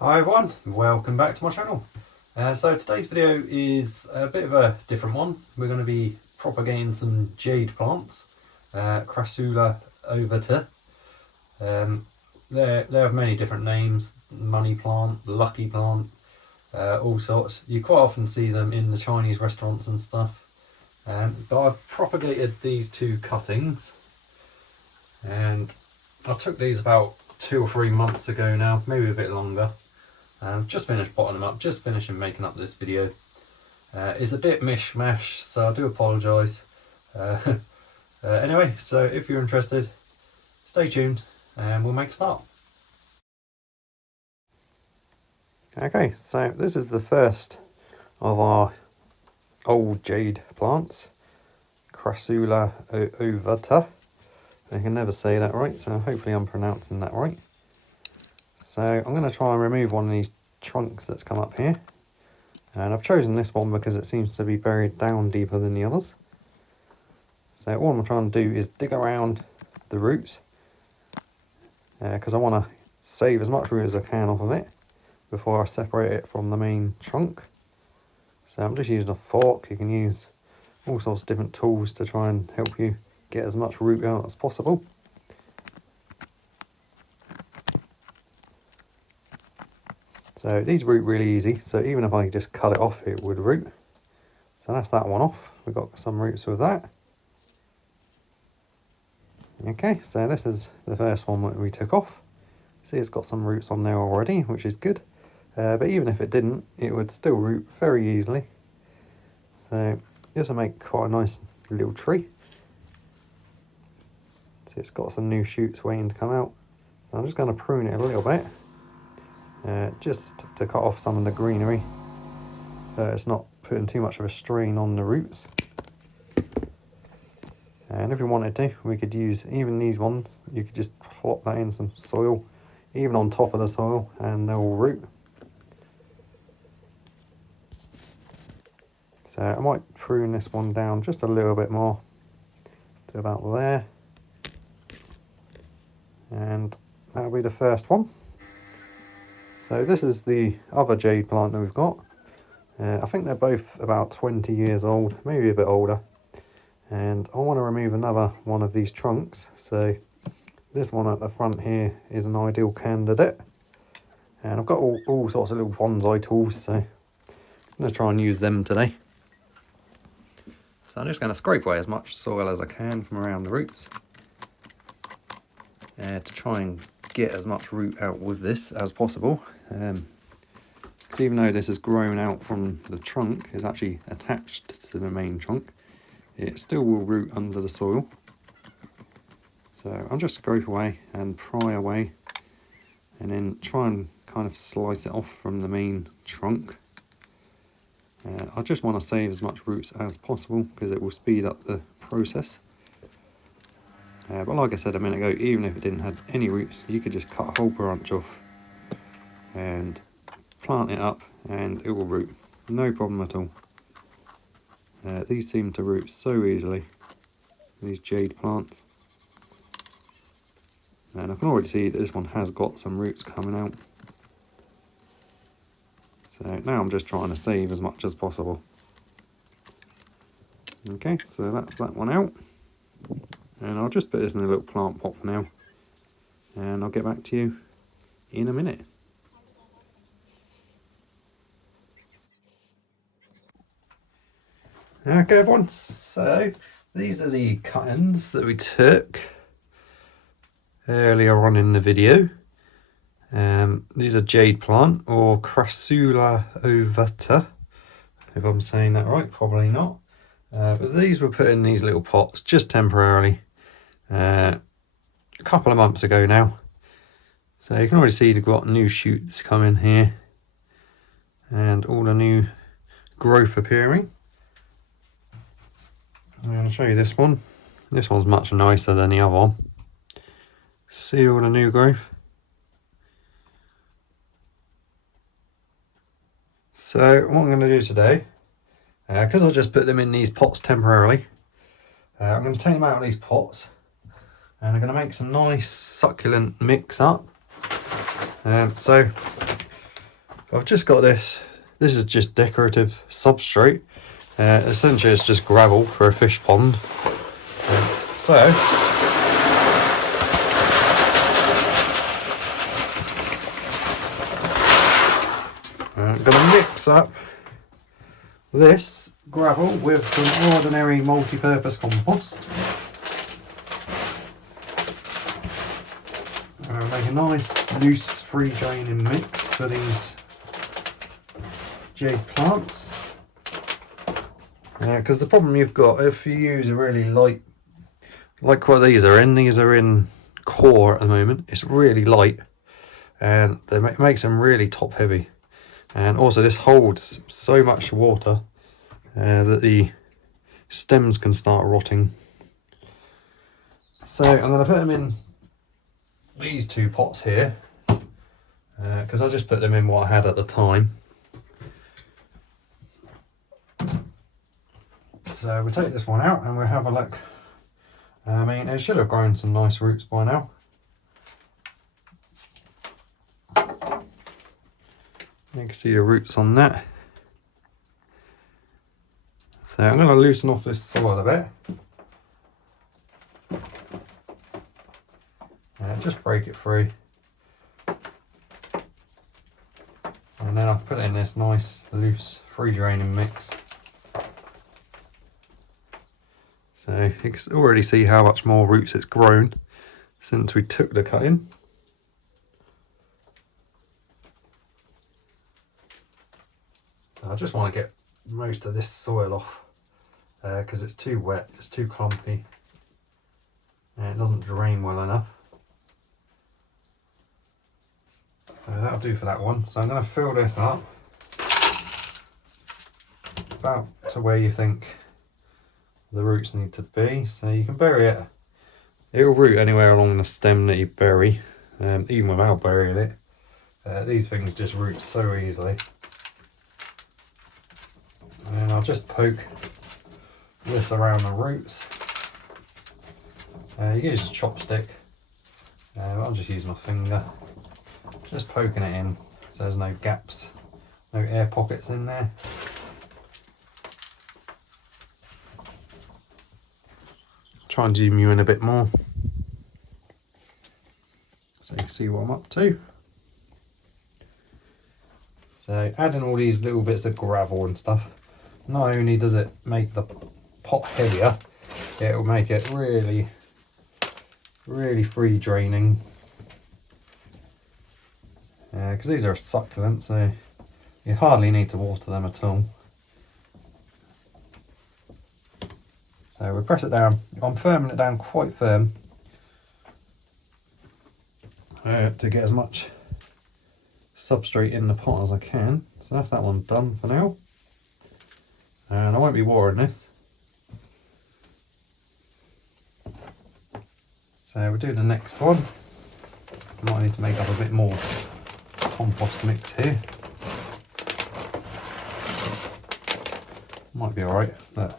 Hi everyone, welcome back to my channel. So today's video is a bit of a different one. We're going to be propagating some jade plants, Crassula Ovata. They have many different names: money plant, lucky plant, all sorts. You quite often see them in the Chinese restaurants and stuff. But I've propagated these two cuttings, and I took these about 2 or 3 months ago now, maybe a bit longer. Just finished potting them up, just finishing making up this video. It's a bit mishmash, so I do apologise. Anyway, so if you're interested, stay tuned and we'll make a start. Okay, so this is the first of our old jade plants, Crassula Ovata. I can never say that right, so hopefully I'm pronouncing that right. So I'm going to try and remove one of these trunks that's come up here. And I've chosen this one because it seems to be buried down deeper than the others. So all I'm trying to do is dig around the roots, because I want to save as much root as I can off of it before I separate it from the main trunk. So I'm just using a fork. You can use all sorts of different tools to try and help you get as much root out as possible. So these root really easy, so even if I just cut it off, it would root. So that's that one off. We've got some roots with that. Okay, so this is the first one that we took off. See, it's got some roots on there already, which is good. But even if it didn't, it would still root very easily. So this will make quite a nice little tree. See, it's got some new shoots waiting to come out. So I'm just going to prune it a little bit. Just to cut off some of the greenery, so it's not putting too much of a strain on the roots. And if we wanted to, we could use even these ones. You could just plop that in some soil, even on top of the soil, and they'll root. So I might prune this one down just a little bit more to about there, and that'll be the first one. So this is the other jade plant that we've got. I think they're both about 20 years old, maybe a bit older. And I want to remove another one of these trunks. So this one at the front here is an ideal candidate. And I've got all sorts of little bonsai tools, so I'm going to try and use them today. So I'm just going to scrape away as much soil as I can from around the roots, to try and get as much root out with this as possible. Because even though this has grown out from the trunk, is actually attached to the main trunk, it still will root under the soil. So I'll just scrape away and pry away, and then try and kind of slice it off from the main trunk. I just want to save as much roots as possible because it will speed up the process. But like I said a minute ago, even if it didn't have any roots, you could just cut a whole branch off and plant it up and it will root, no problem at all. These seem to root so easily, these jade plants. And I can already see that this one has got some roots coming out. So now I'm just trying to save as much as possible. Okay, so that's that one out. And I'll just put this in a little plant pot for now. And I'll get back to you in a minute. Okay everyone, so these are the cuttings that we took earlier on in the video. These are jade plant, or Crassula Ovata, if I'm saying that right, probably not. But these were put in these little pots just temporarily, a couple of months ago now. So you can already see they've got new shoots coming here and all the new growth appearing. I'm going to show you this one. This one's much nicer than the other one. See all the new growth. So what I'm going to do today, because I just put them in these pots temporarily, I'm going to take them out of these pots and I'm going to make some nice succulent mix up. So I've just got this. This is just decorative substrate. Essentially it's just gravel for a fish pond. So I'm going to mix up this gravel with some ordinary multi-purpose compost. Make a nice loose free draining mix for these jade plants. Because the problem you've got if you use a really light, like what these are in core at the moment, it's really light and it makes them really top heavy. And also this holds so much water that the stems can start rotting. So I'm going to put them in these two pots here because I just put them in what I had at the time. So we'll take this one out and we'll have a look. I mean, it should have grown some nice roots by now. You can see the roots on that. So I'm going to loosen off this soil a bit. Just break it free. And then I'll put it in this nice loose free draining mix. So you can already see how much more roots it's grown since we took the cutting. So I just want to get most of this soil off because it's too wet, it's too clumpy, and it doesn't drain well enough. So that'll do for that one. So I'm going to fill this up about to where you think the roots need to be. So you can bury it. It'll root anywhere along the stem that you bury, even without burying it. These things just root so easily. And then I'll just poke this around the roots. You can use a chopstick. I'll just use my finger. Just poking it in so there's no gaps, no air pockets in there. Try and zoom you in a bit more so you can see what I'm up to. So adding all these little bits of gravel and stuff, not only does it make the pot heavier, it will make it really free draining. Because these are succulents, so you hardly need to water them at all. So we press it down. I'm firming it down quite firm to get as much substrate in the pot as I can. So that's that one done for now. And I won't be watering this. So we'll do the next one. Might need to make up a bit more compost mix here. Might be alright, but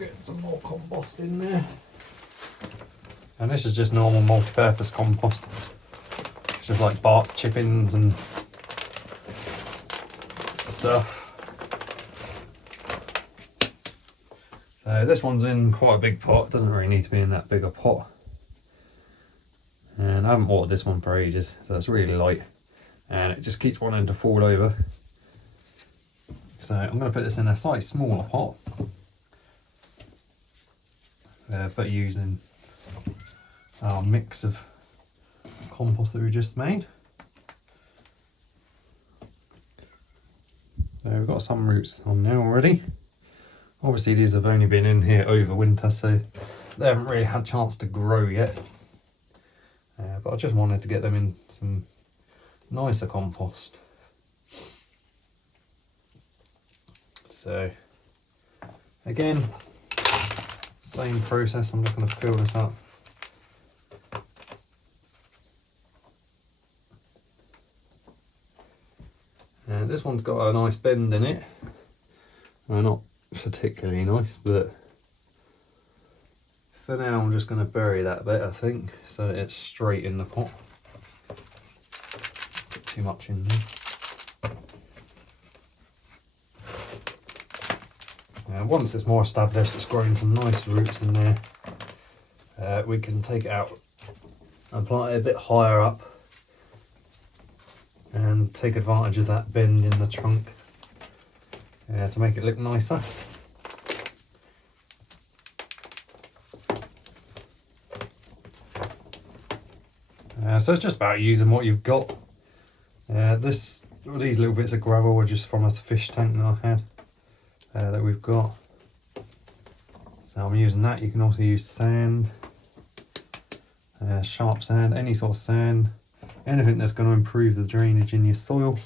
get some more compost in there. And this is just normal multi-purpose compost. It's just like bark chippings and stuff. So this one's in quite a big pot, doesn't really need to be in that big a pot. And I haven't watered this one for ages, so it's really light. And it just keeps wanting to fall over. So I'm going to put this in a slightly smaller pot. But using our mix of compost that we just made. So we've got some roots on now already. Obviously these have only been in here over winter, so they haven't really had a chance to grow yet. But I just wanted to get them in some nicer compost. So again, same process. I'm just going to fill this up. And this one's got a nice bend in it. Well, not particularly nice, but For now I'm just going to bury that bit, I think, so that it's straight in the pot. Put too much in there. Once it's more established, it's growing some nice roots in there, we can take it out and plant it a bit higher up and take advantage of that bend in the trunk to make it look nicer. So it's just about using what you've got. These little bits of gravel are just from a fish tank that I had. That we've got. So I'm using that. You can also use sand, sharp sand, any sort of sand, anything that's going to improve the drainage in your soil.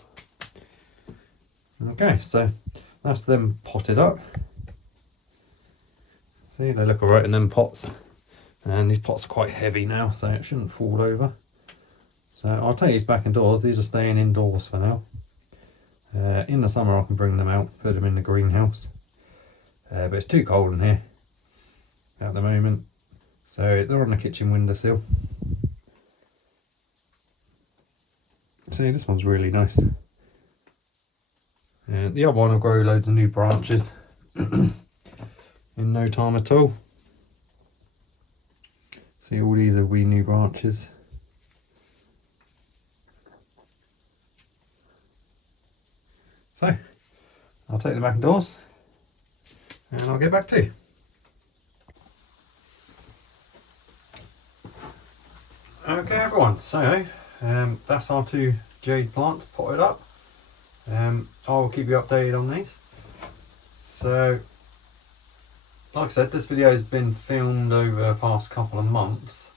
Okay, so that's them potted up. See, they look alright in them pots, and these pots are quite heavy now, so it shouldn't fall over. So I'll take these back indoors. These are staying indoors for now. In the summer I can bring them out, put them in the greenhouse, but it's too cold in here at the moment, so they're on the kitchen windowsill. See, this one's really nice, and the other one will grow loads of new branches in no time at all. See, all these are wee new branches. So, I'll take them back indoors and I'll get back to you. Okay everyone, so that's our 2 jade plants potted up. I'll keep you updated on these. So, like I said, this video has been filmed over the past couple of months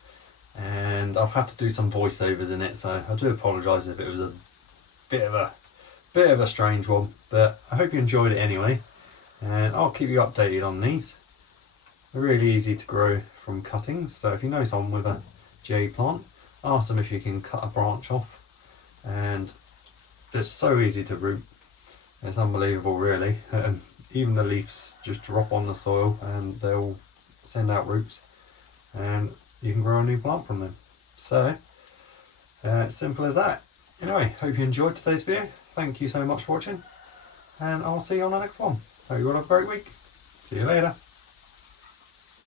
and I've had to do some voiceovers in it, so I do apologise if it was a bit of a strange one, but I hope you enjoyed it anyway, and I'll keep you updated on these. They're really easy to grow from cuttings, so if you know someone with a jade plant, ask them if you can cut a branch off, and it's so easy to root. It's unbelievable really. Even the leaves just drop on the soil and they'll send out roots and you can grow a new plant from them. So simple as that. Anyway, hope you enjoyed today's video. Thank you so much for watching, and I'll see you on the next one. So you all have a great week. See you later.